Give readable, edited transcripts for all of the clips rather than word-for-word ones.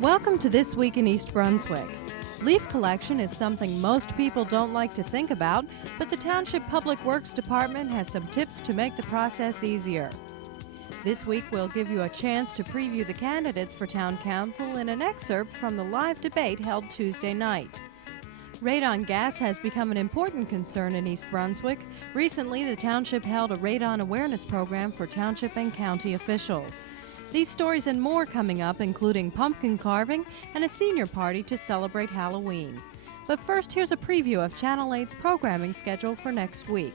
Welcome to This Week in East Brunswick. Leaf collection is something most people don't like to think about, but the Township Public Works Department has some tips to make the process easier. This week we'll give you a chance to preview the candidates for Town Council in an excerpt from the live debate held Tuesday night. Radon gas has become an important concern in East Brunswick. Recently, the Township held a radon awareness program for Township and County officials. These stories and more coming up, including pumpkin carving and a senior party to celebrate Halloween. But first, here's a preview of Channel 8's programming schedule for next week.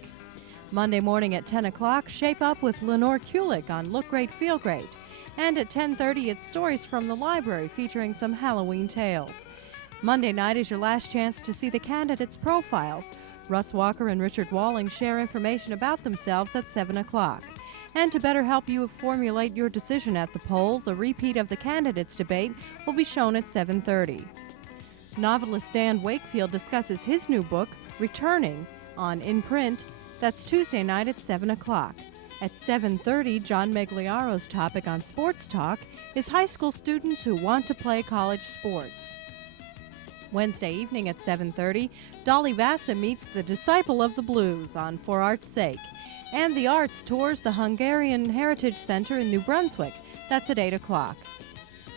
Monday morning at 10 o'clock, Shape Up with Lenore Kulik on Look Great, Feel Great. And at 10:30, it's Stories from the Library featuring some Halloween tales. Monday night is your last chance to see the candidates' profiles. Russ Walker and Richard Walling share information about themselves at 7 o'clock. And to better help you formulate your decision at the polls, a repeat of the candidates' debate will be shown at 7:30. Novelist Dan Wakefield discusses his new book, Returning, on In Print. That's Tuesday night at 7 o'clock. At 7:30, John Megliaro's topic on Sports Talk is high school students who want to play college sports. Wednesday evening at 7:30, Dolly Vasta meets the Disciple of the Blues on For Art's Sake. And the Arts tours the Hungarian Heritage Center in New Brunswick. That's at 8 o'clock.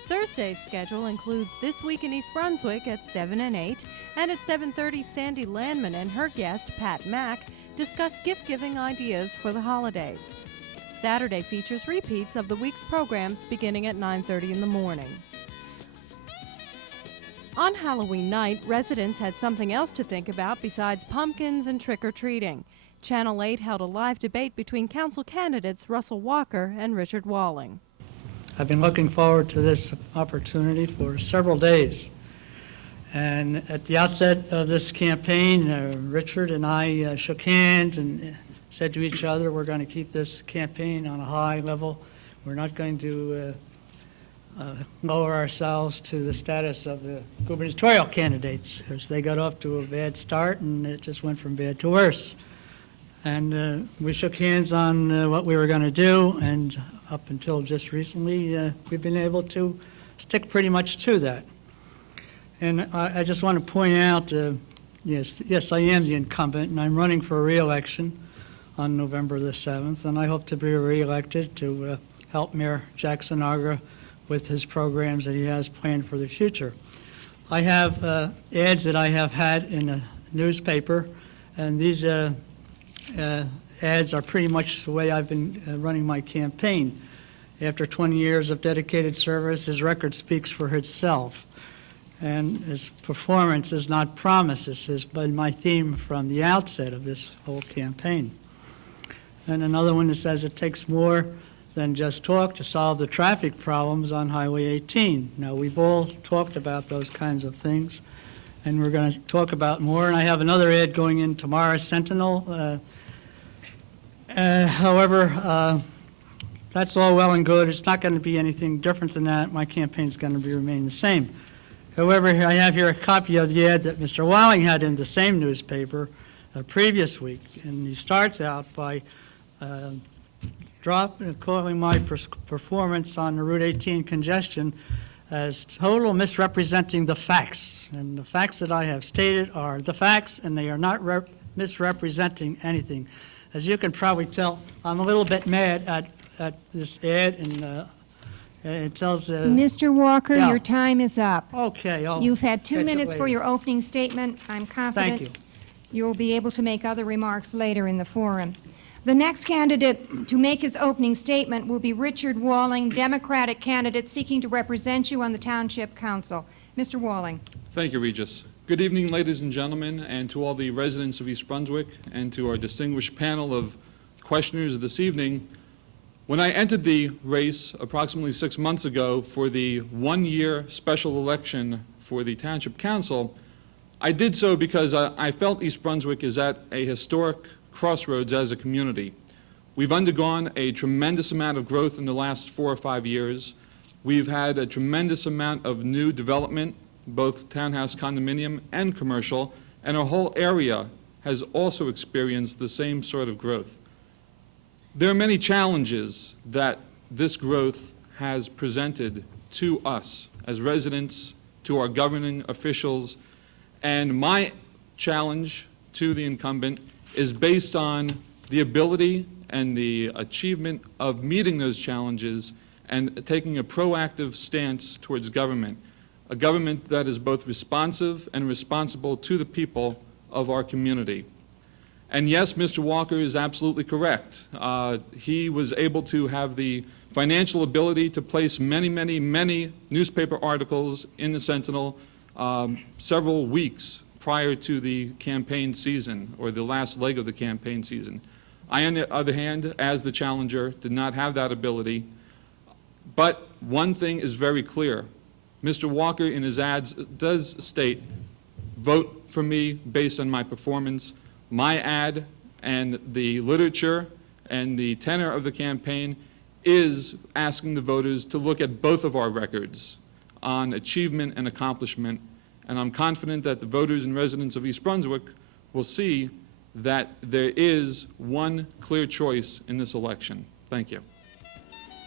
Thursday's schedule includes This Week in East Brunswick at 7 and 8, and at 7:30, Sandy Landman and her guest, Pat Mack, discuss gift-giving ideas for the holidays. Saturday features repeats of the week's programs beginning at 9:30 in the morning. On Halloween night, residents had something else to think about besides pumpkins and trick-or-treating. Channel 8 held a live debate between council candidates Russell Walker and Richard Walling. I've been looking forward to this opportunity for several days. And at the outset of this campaign, Richard and I shook hands and said to each other, we're going to keep this campaign on a high level. We're not going to lower ourselves to the status of the gubernatorial candidates, because they got off to a bad start and it just went from bad to worse. And we shook hands on what we were going to do, and up until just recently, we've been able to stick pretty much to that. And I just want to point out, yes, I am the incumbent, and I'm running for re-election on November the 7th, and I hope to be re-elected to help Mayor Jackson Agra with his programs that he has planned for the future. I have ads that I have had in a newspaper, and these ads are pretty much the way I've been running my campaign. After 20 years of dedicated service, his record speaks for itself. And his performance is not promises has been my theme from the outset of this whole campaign. And another one that says it takes more than just talk to solve the traffic problems on Highway 18. Now, we've all talked about those kinds of things, and we're going to talk about more. And I have another ad going in tomorrow's Sentinel. However, that's all well and good. It's not going to be anything different than that. My campaign is going to remain the same. However, I have here a copy of the ad that Mr. Walling had in the same newspaper the previous week, and he starts out by calling my performance on the Route 18 congestion as total misrepresenting the facts. And the facts that I have stated are the facts, and they are not misrepresenting anything. As you can probably tell, I'm a little bit mad at this ad, and it tells... Mr. Walker, yeah. Your time is up. Okay. You've had 2 minutes for your opening statement. I'm confident Thank you. You'll be able to make other remarks later in the forum. The next candidate to make his opening statement will be Richard Walling, Democratic candidate seeking to represent you on the Township Council. Mr. Walling. Thank you, Regis. Good evening, ladies and gentlemen, and to all the residents of East Brunswick, and to our distinguished panel of questioners this evening. When I entered the race approximately 6 months ago for the one-year special election for the Township Council, I did so because I felt East Brunswick is at a historic crossroads as a community. We've undergone a tremendous amount of growth in the last 4 or 5 years. We've had a tremendous amount of new development, both townhouse, condominium, and commercial, and our whole area has also experienced the same sort of growth. There are many challenges that this growth has presented to us as residents, to our governing officials. And my challenge to the incumbent is based on the ability and the achievement of meeting those challenges and taking a proactive stance towards government, a government that is both responsive and responsible to the people of our community. And yes, Mr. Walker is absolutely correct. He was able to have the financial ability to place many newspaper articles in the Sentinel several weeks prior to the campaign season, or the last leg of the campaign season. I, on the other hand, as the challenger, did not have that ability. But one thing is very clear. Mr. Walker, in his ads, does state, vote for me based on my performance. My ad and the literature and the tenor of the campaign is asking the voters to look at both of our records on achievement and accomplishment. And I'm confident that the voters and residents of East Brunswick will see that there is one clear choice in this election. Thank you.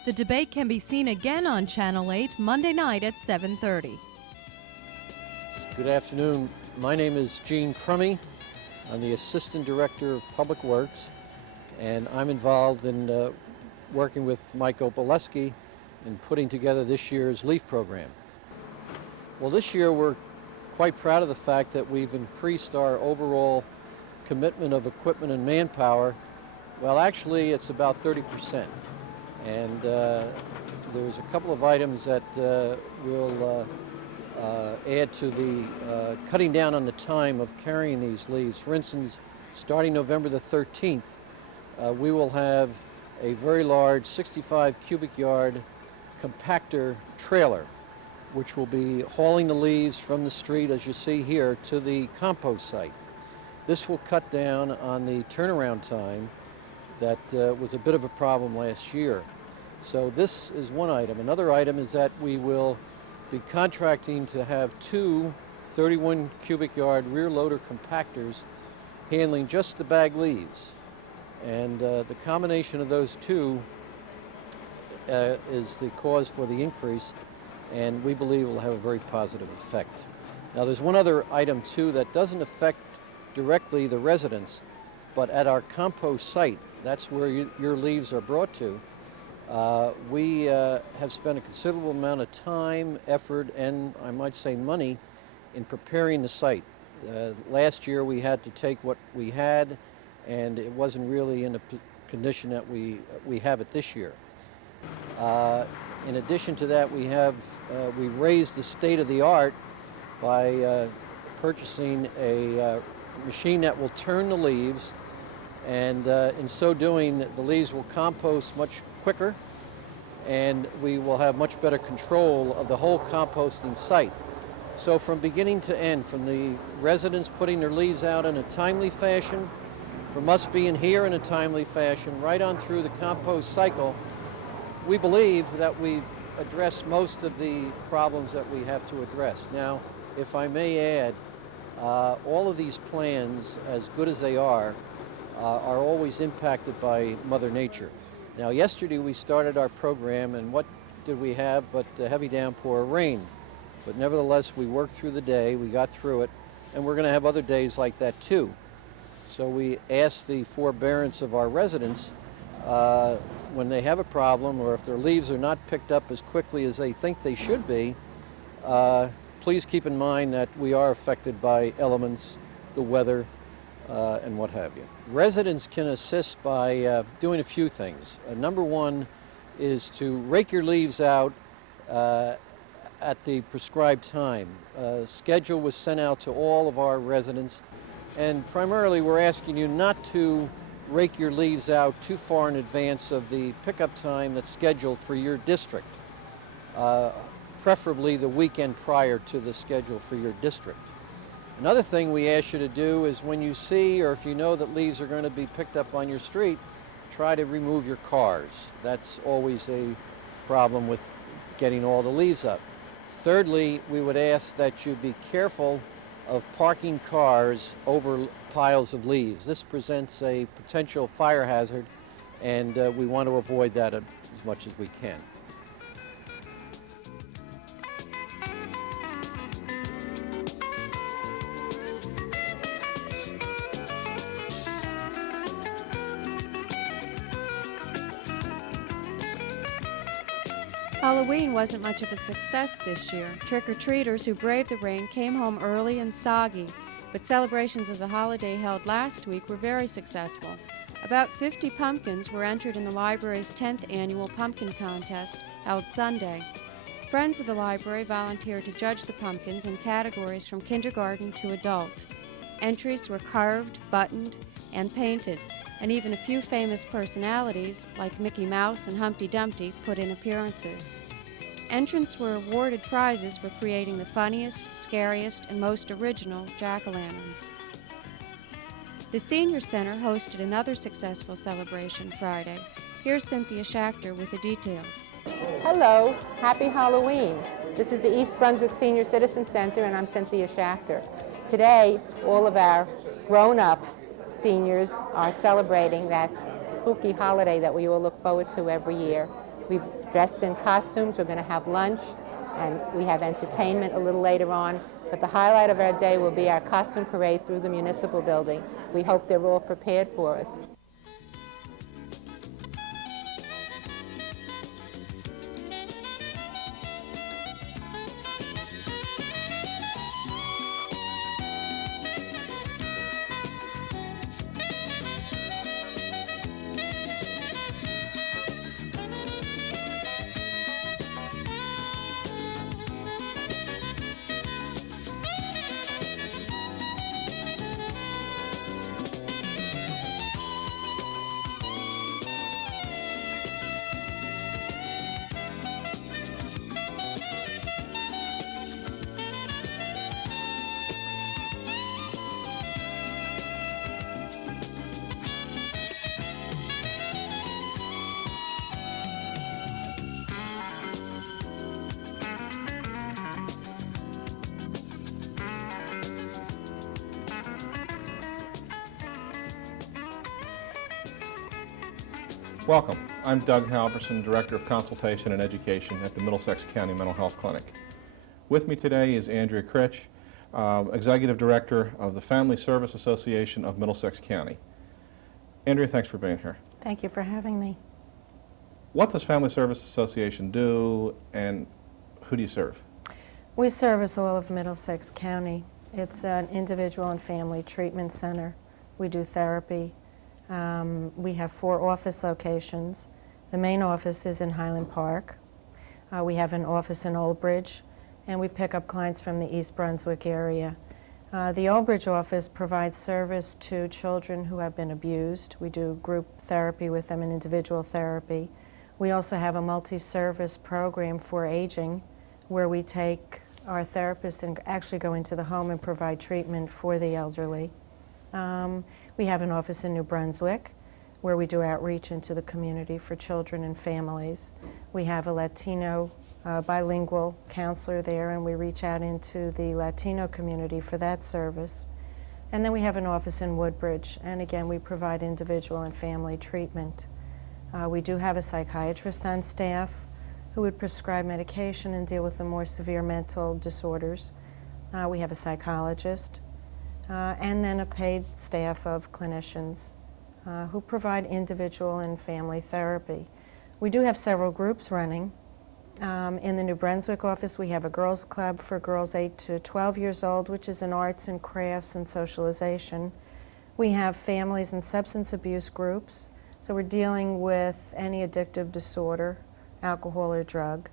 The debate can be seen again on Channel 8 Monday night at 7:30. Good afternoon. My name is Gene Crummy. I'm the Assistant Director of Public Works, and I'm involved in working with Mike Opaleski in putting together this year's LEAF program. Well, this year we're quite proud of the fact that we've increased our overall commitment of equipment and manpower. Well, actually, it's about 30%. And there's a couple of items that will add to the cutting down on the time of carrying these leaves. For instance, starting November the 13th, we will have a very large 65 cubic yard compactor trailer, which will be hauling the leaves from the street, as you see here, to the compost site. This will cut down on the turnaround time that was a bit of a problem last year. So this is one item. Another item is that we will be contracting to have two 31 cubic yard rear loader compactors handling just the bag leaves. And the combination of those two is the cause for the increase, and we believe it will have a very positive effect. Now, there's one other item too that doesn't affect directly the residents, but at our compost site, that's where your leaves are brought to. We have spent a considerable amount of time, effort, and I might say money in preparing the site. Last year we had to take what we had, and it wasn't really in the condition that we have it this year. In addition to that, we've raised the state of the art by purchasing a machine that will turn the leaves, and in so doing, the leaves will compost much quicker, and we will have much better control of the whole composting site. So from beginning to end, from the residents putting their leaves out in a timely fashion, from us being here in a timely fashion, right on through the compost cycle, we believe that we've addressed most of the problems that we have to address. Now, if I may add, all of these plans, as good as they are always impacted by Mother Nature. Now, yesterday we started our program, and what did we have but a heavy downpour of rain? But nevertheless, we worked through the day, we got through it, and we're going to have other days like that too. So we ask the forbearance of our residents when they have a problem, or if their leaves are not picked up as quickly as they think they should be, please keep in mind that we are affected by elements, the weather, and what have you. Residents can assist by doing a few things. Number one is to rake your leaves out at the prescribed time. A schedule was sent out to all of our residents, and primarily we're asking you not to rake your leaves out too far in advance of the pickup time that's scheduled for your district, preferably the weekend prior to the schedule for your district. Another thing we ask you to do is when you see, or if you know that leaves are going to be picked up on your street, try to remove your cars. That's always a problem with getting all the leaves up. Thirdly, we would ask that you be careful of parking cars over piles of leaves. This presents a potential fire hazard, and we want to avoid that as much as we can. Halloween wasn't much of a success this year. Trick-or-treaters who braved the rain came home early and soggy, but celebrations of the holiday held last week were very successful. About 50 pumpkins were entered in the library's 10th annual pumpkin contest, held Sunday. Friends of the library volunteered to judge the pumpkins in categories from kindergarten to adult. Entries were carved, buttoned, and painted, and even a few famous personalities, like Mickey Mouse and Humpty Dumpty, put in appearances. Entrants were awarded prizes for creating the funniest, scariest, and most original jack-o'-lanterns. The Senior Center hosted another successful celebration Friday. Here's Cynthia Schachter with the details. Hello, happy Halloween. This is the East Brunswick Senior Citizen Center, and I'm Cynthia Schachter. Today, all of our grown-up seniors are celebrating that spooky holiday that we all look forward to every year. We've dressed in costumes, we're going to have lunch, and we have entertainment a little later on. But the highlight of our day will be our costume parade through the municipal building. We hope they're all prepared for us. Welcome. I'm Doug Halvorsen, Director of Consultation and Education at the Middlesex County Mental Health Clinic. With me today is Andrea Critch, Executive Director of the Family Service Association of Middlesex County. Andrea, thanks for being here. Thank you for having me. What does Family Service Association do, and who do you serve? We service all of Middlesex County. It's an individual and family treatment center. We do therapy. We have 4 office locations. The main office is in Highland Park. We have an office in Old Bridge, and we pick up clients from the East Brunswick area. The Old Bridge office provides service to children who have been abused. We do group therapy with them and individual therapy. We also have a multi-service program for aging where we take our therapists and actually go into the home and provide treatment for the elderly. We have an office in New Brunswick where we do outreach into the community for children and families. We have a Latino bilingual counselor there, and we reach out into the Latino community for that service. And then we have an office in Woodbridge, and again, we provide individual and family treatment. We do have a psychiatrist on staff who would prescribe medication and deal with the more severe mental disorders. We have a psychologist, and then a paid staff of clinicians who provide individual and family therapy. We do have several groups running. In the New Brunswick office, we have a girls' club for girls 8 to 12 years old, which is in arts and crafts and socialization. We have families and substance abuse groups, so we're dealing with any addictive disorder, alcohol or drug.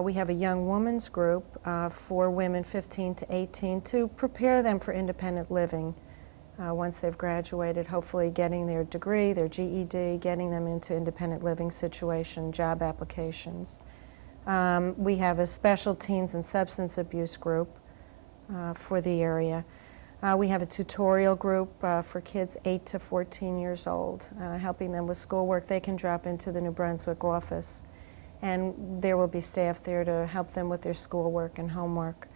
We have a young women's group for women 15 to 18 to prepare them for independent living once they've graduated, hopefully getting their degree, their GED, getting them into independent living situation, job applications. We have a special teens and substance abuse group for the area. We have a tutorial group for kids 8 to 14 years old, helping them with schoolwork. They can drop into the New Brunswick office, and there will be staff there to help them with their schoolwork and homework.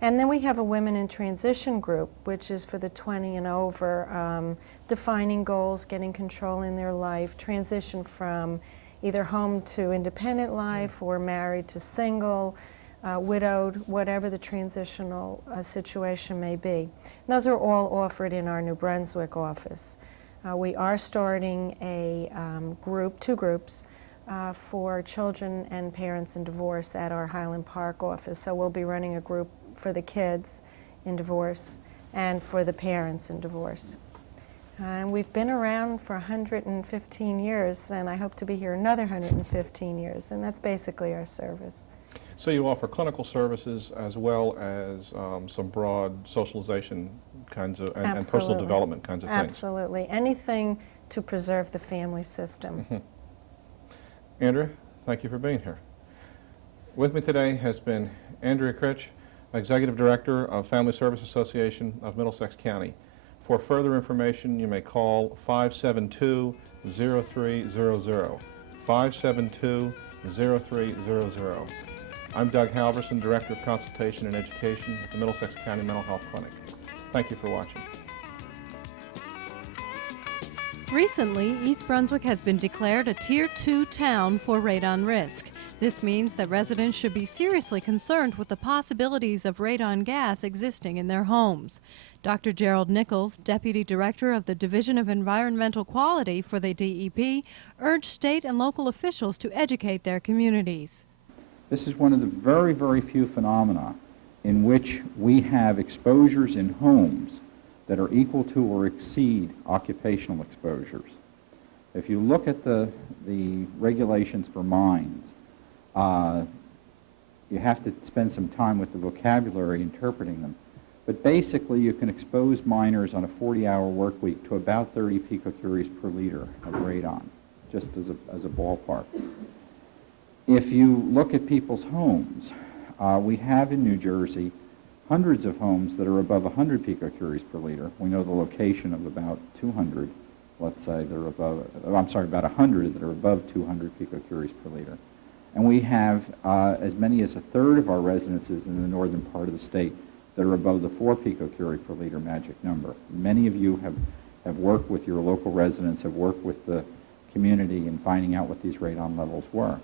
And then we have a Women in Transition group, which is for the 20 and over, defining goals, getting control in their life, transition from either home to independent life or married to single, widowed, whatever the transitional situation may be. And those are all offered in our New Brunswick office. We are starting a two groups for children and parents in divorce at our Highland Park office. So we'll be running a group for the kids in divorce and for the parents in divorce. And we've been around for 115 years, and I hope to be here another 115 years, and that's basically our service. So you offer clinical services as well as some broad socialization kinds of, and personal development kinds of things. Absolutely. Anything to preserve the family system. Mm-hmm. Andrea, thank you for being here. With me today has been Andrea Critch, Executive Director of Family Service Association of Middlesex County. For further information, you may call 572-0300, 572-0300. I'm Doug Halvorsen, Director of Consultation and Education at the Middlesex County Mental Health Clinic. Thank you for watching. Recently, East Brunswick has been declared a Tier 2 town for radon risk. This means that residents should be seriously concerned with the possibilities of radon gas existing in their homes. Dr. Gerald Nichols, Deputy Director of the Division of Environmental Quality for the DEP, urged state and local officials to educate their communities. This is one of the very, very few phenomena in which we have exposures in homes that are equal to or exceed occupational exposures. If you look at the regulations for mines, you have to spend some time with the vocabulary interpreting them. But basically, you can expose miners on a 40-hour work week to about 30 picocuries per liter of radon, just as a ballpark. If you look at people's homes, we have in New Jersey hundreds of homes that are above 100 picocuries per liter. We know the location of about 200, let's say, that are above, I'm sorry, about 100 that are above 200 picocuries per liter. And we have as many as a third of our residences in the northern part of the state that are above the 4 picocurie per liter magic number. Many of you have worked with your local residents, have worked with the community in finding out what these radon levels were.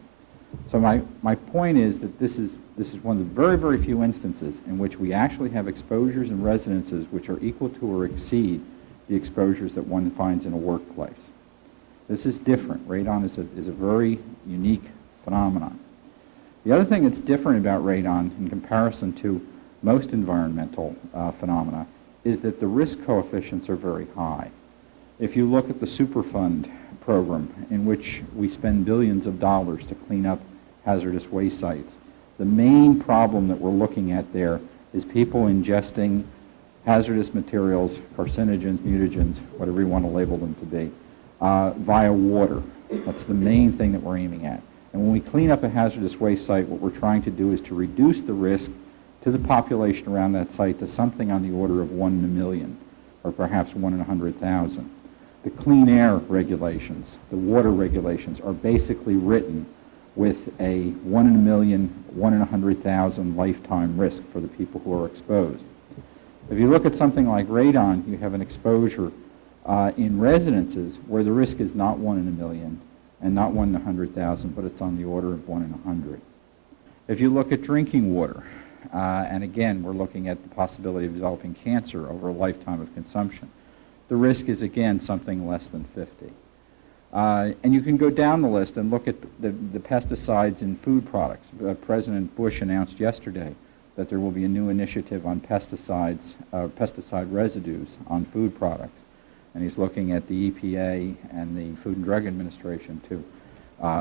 So my point is that this is one of the very, very few instances in which we actually have exposures in residences which are equal to or exceed the exposures that one finds in a workplace. This is different. Radon is a very unique phenomenon. The other thing that's different about radon in comparison to most environmental phenomena is that the risk coefficients are very high. If you look at the Superfund program, in which we spend billions of dollars to clean up hazardous waste sites, the main problem that we're looking at there is people ingesting hazardous materials, carcinogens, mutagens, whatever you want to label them to be, via water. That's the main thing that we're aiming at. And when we clean up a hazardous waste site, what we're trying to do is to reduce the risk to the population around that site to something on the order of 1 in a million, or perhaps 1 in 100,000. The clean air regulations, the water regulations, are basically written with a 1 in a million, 1 in 100,000 lifetime risk for the people who are exposed. If you look at something like radon, you have an exposure in residences where the risk is not 1 in a million and not 1 in 100,000, but it's on the order of 1 in 100. If you look at drinking water, and again, we're looking at the possibility of developing cancer over a lifetime of consumption, the risk is, again, something less than 50. And you can go down the list and look at the pesticides in food products. President Bush announced yesterday that there will be a new initiative on pesticides, pesticide residues on food products. And he's looking at the EPA and the Food and Drug Administration to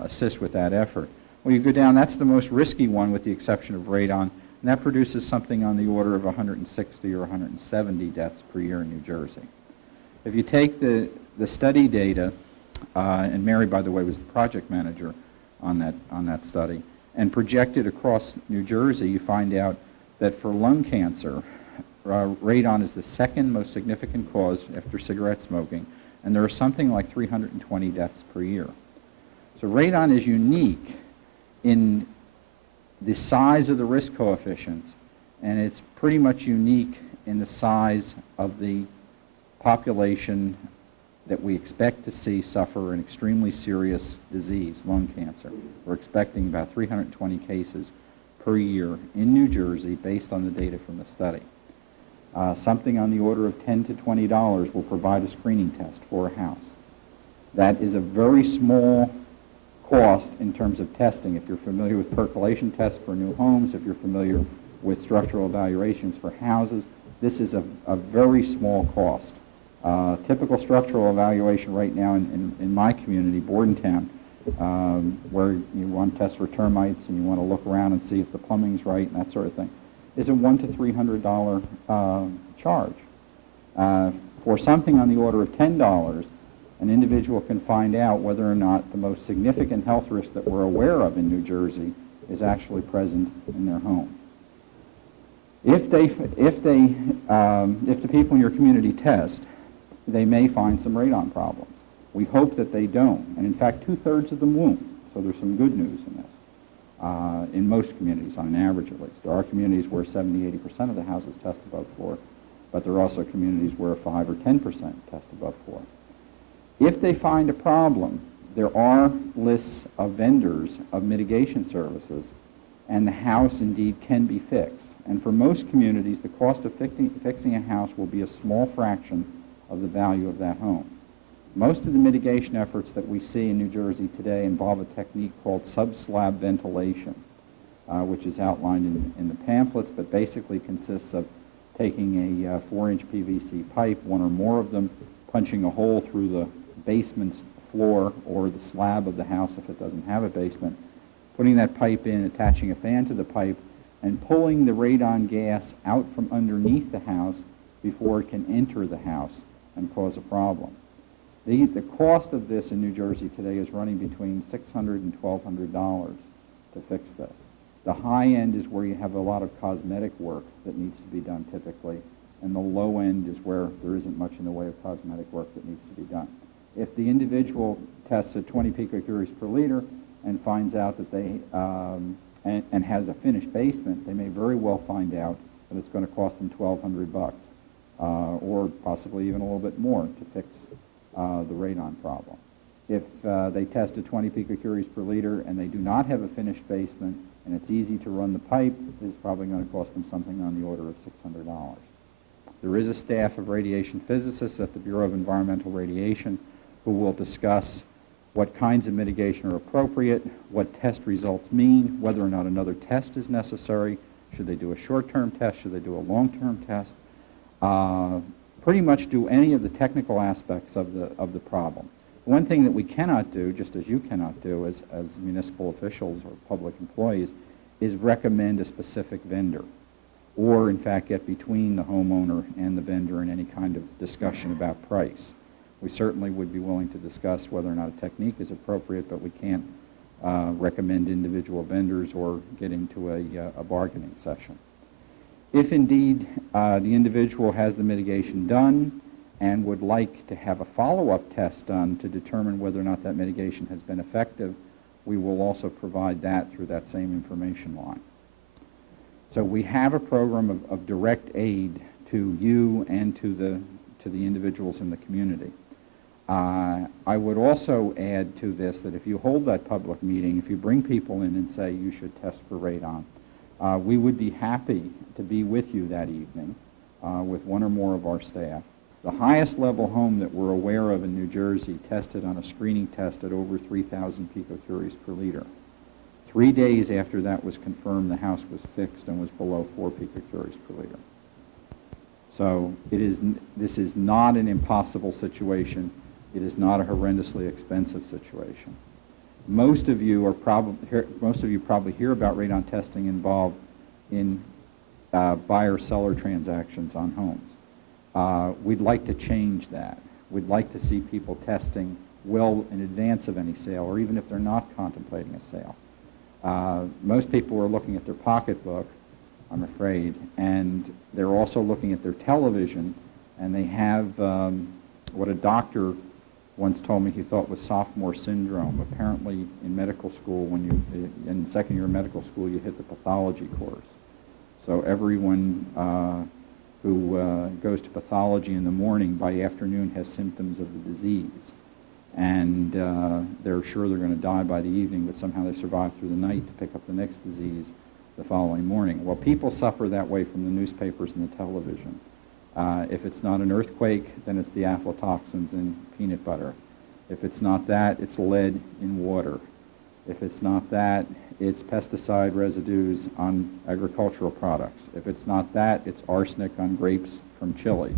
assist with that effort. Well, you go down, that's the most risky one with the exception of radon, and that produces something on the order of 160 or 170 deaths per year in New Jersey. If you take the study data, and Mary, by the way, was the project manager on that study, and project it across New Jersey, you find out that for lung cancer, radon is the second most significant cause after cigarette smoking, and there are something like 320 deaths per year. So radon is unique in the size of the risk coefficients, and it's pretty much unique in the size of the population that we expect to see suffer an extremely serious disease, lung cancer. We're expecting about 320 cases per year in New Jersey based on the data from the study. Something on the order of $10 to $20 will provide a screening test for a house. That is a very small cost in terms of testing. If you're familiar with percolation tests for new homes, if you're familiar with structural evaluations for houses, this is a very small cost. Typical structural evaluation right now in my community, Bordentown, where you want to test for termites and you want to look around and see if the plumbing's right and that sort of thing, is a $100 to $300 charge. For something on the order of $10, an individual can find out whether or not the most significant health risk that we're aware of in New Jersey is actually present in their home. If the people in your community test, they may find some radon problems. We hope that they don't, and in fact, 2/3 of them won't. So there's some good news in this. In most communities, on an average at least, there are communities where 70–80% of the houses test above 4, but there are also communities where 5 or 10% test above 4. If they find a problem, there are lists of vendors of mitigation services, and the house indeed can be fixed. And for most communities, the cost of fixing a house will be a small fraction of the value of that home. Most of the mitigation efforts that we see in New Jersey today involve a technique called sub-slab ventilation, which is outlined in the pamphlets, but basically consists of taking a 4-inch PVC pipe, one or more of them, punching a hole through the basement floor or the slab of the house if it doesn't have a basement, putting that pipe in, attaching a fan to the pipe, and pulling the radon gas out from underneath the house before it can enter the house and cause a problem. The cost of this in New Jersey today is running between $600 and $1,200 to fix this. The high end is where you have a lot of cosmetic work that needs to be done typically, and the low end is where there isn't much in the way of cosmetic work that needs to be done. If the individual tests at 20 picocuries per liter and finds out that they, and has a finished basement, they may very well find out that it's going to cost them $1,200 or possibly even a little bit more to fix the radon problem. If they test at 20 picocuries per liter and they do not have a finished basement and it's easy to run the pipe, it's probably going to cost them something on the order of $600. There is a staff of radiation physicists at the Bureau of Environmental Radiation who will discuss what kinds of mitigation are appropriate, what test results mean, whether or not another test is necessary, should they do a short-term test, should they do a long-term test, pretty much do any of the technical aspects of the problem. One thing that we cannot do, just as you cannot do as municipal officials or public employees, is recommend a specific vendor or, in fact, get between the homeowner and the vendor in any kind of discussion about price. We certainly would be willing to discuss whether or not a technique is appropriate, but we can't recommend individual vendors or get into a bargaining session. If indeed the individual has the mitigation done and would like to have a follow-up test done to determine whether or not that mitigation has been effective, we will also provide that through that same information line. So we have a program of direct aid to you and to the individuals in the community. I would also add to this that if you hold that public meeting, if you bring people in and say you should test for radon, we would be happy to be with you that evening with one or more of our staff. The highest level home that we're aware of in New Jersey tested on a screening test at over 3,000 picocuries per liter. 3 days after that was confirmed, the house was fixed and was below 4 picocuries per liter. So this is not an impossible situation. It is not a horrendously expensive situation. Most of you probably hear about radon testing involved in buyer-seller transactions on homes. We'd like to change that. We'd like to see people testing well in advance of any sale, or even if they're not contemplating a sale. Most people are looking at their pocketbook, I'm afraid, and they're also looking at their television, and they have what a doctor once told me he thought was sophomore syndrome. Apparently in medical school, in second year of medical school, you hit the pathology course. So everyone who goes to pathology in the morning, by afternoon has symptoms of the disease. And they're sure they're going to die by the evening, but somehow they survive through the night to pick up the next disease the following morning. Well, people suffer that way from the newspapers and the television. If it's not an earthquake, then it's the aflatoxins in peanut butter. If it's not that, it's lead in water. If it's not that, it's pesticide residues on agricultural products. If it's not that, it's arsenic on grapes from Chile.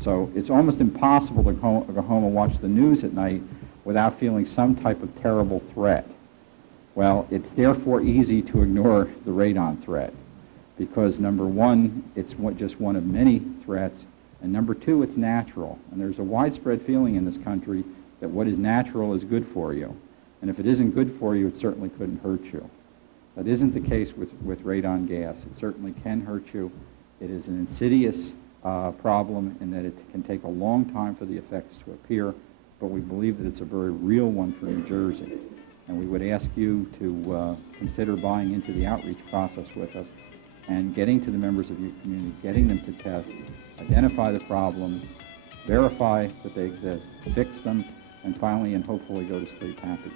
So it's almost impossible to go home and watch the news at night without feeling some type of terrible threat. Well, it's therefore easy to ignore the radon threat because, number one, it's just one of many threats, and number two, it's natural. And there's a widespread feeling in this country that what is natural is good for you. And if it isn't good for you, it certainly couldn't hurt you. That isn't the case with radon gas. It certainly can hurt you. It is an insidious problem in that it can take a long time for the effects to appear, but we believe that it's a very real one for New Jersey. And we would ask you to consider buying into the outreach process with us and getting to the members of your community, getting them to test, identify the problems, verify that they exist, fix them, and finally and hopefully go to sleep happy.